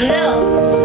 No.